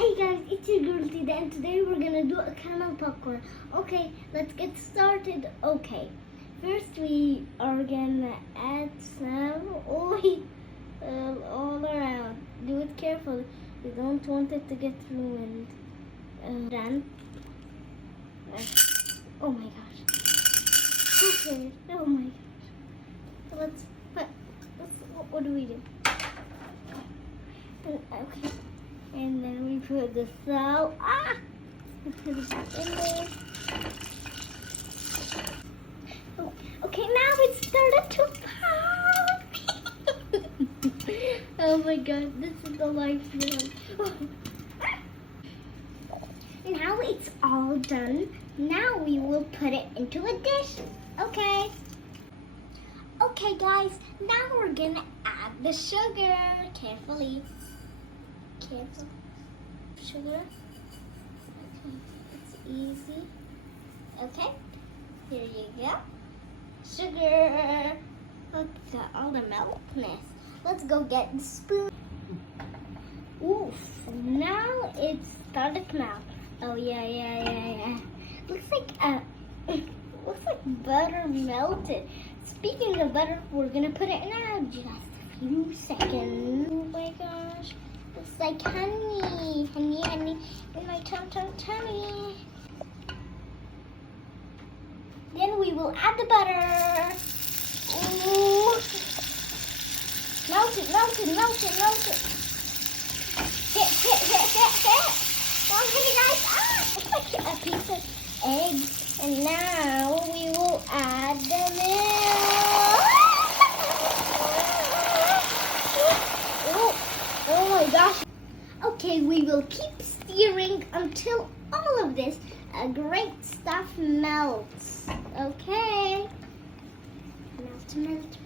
Hey guys, it's your girl Tida, and today we're gonna do a caramel popcorn. Okay, let's get started. Okay, first we are gonna add some oil all around. Do it carefully. You don't want it to get ruined. Then, oh my gosh. Okay, oh my gosh. What do we do? Okay. And then we put the salt. We put it back in there. Oh, okay, now it started to pop. Oh my god, this is the life now. Now it's all done. Now we will put it into a dish. Okay. Okay guys, now we're gonna add the sugar carefully. Careful. Sugar. Okay, it's easy. Okay, here you go. Sugar. Look at all the meltness. Let's go get the spoon. Oof, now it's started to melt. Oh yeah. Looks like butter melted. Speaking of butter, we're gonna put it in now just a few seconds. Oh my gosh. It's like honey in my tummy. Then we will add the butter. Ooh. Melt it. Hit. Don't hit it nice. It's like a piece of egg. And now we will add the milk. Oh my gosh. Okay, we will keep stirring until all of this great stuff melts. Okay. Melt.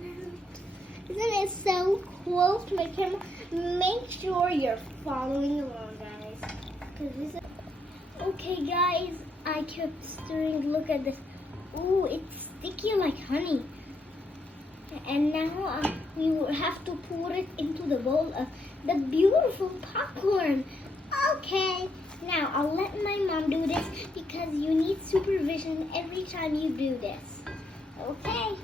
Isn't it so close to my camera? Make sure you're following along, guys. Okay, guys, I kept stirring. Look at this. Ooh, it's sticky like honey. And now we will have to pour it into the bowl of the beautiful popcorn. Okay, now I'll let my mom do this because you need supervision every time you do this. Okay,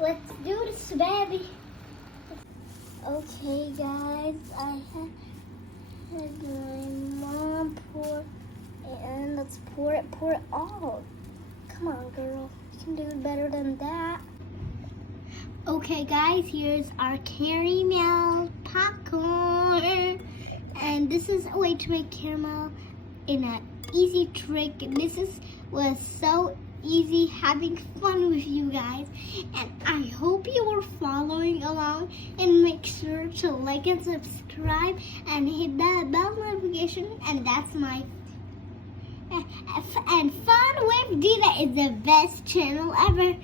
let's do this, baby. Okay, guys, I had my mom pour, and let's pour it all. Come on, girl, you can do it better than that. Okay guys, here's our caramel popcorn. And this is a way to make caramel in an easy trick. Was so easy having fun with you guys. And I hope you were following along, and make sure to like and subscribe and hit that bell notification. And that's my and Fun with Diva is the best channel ever.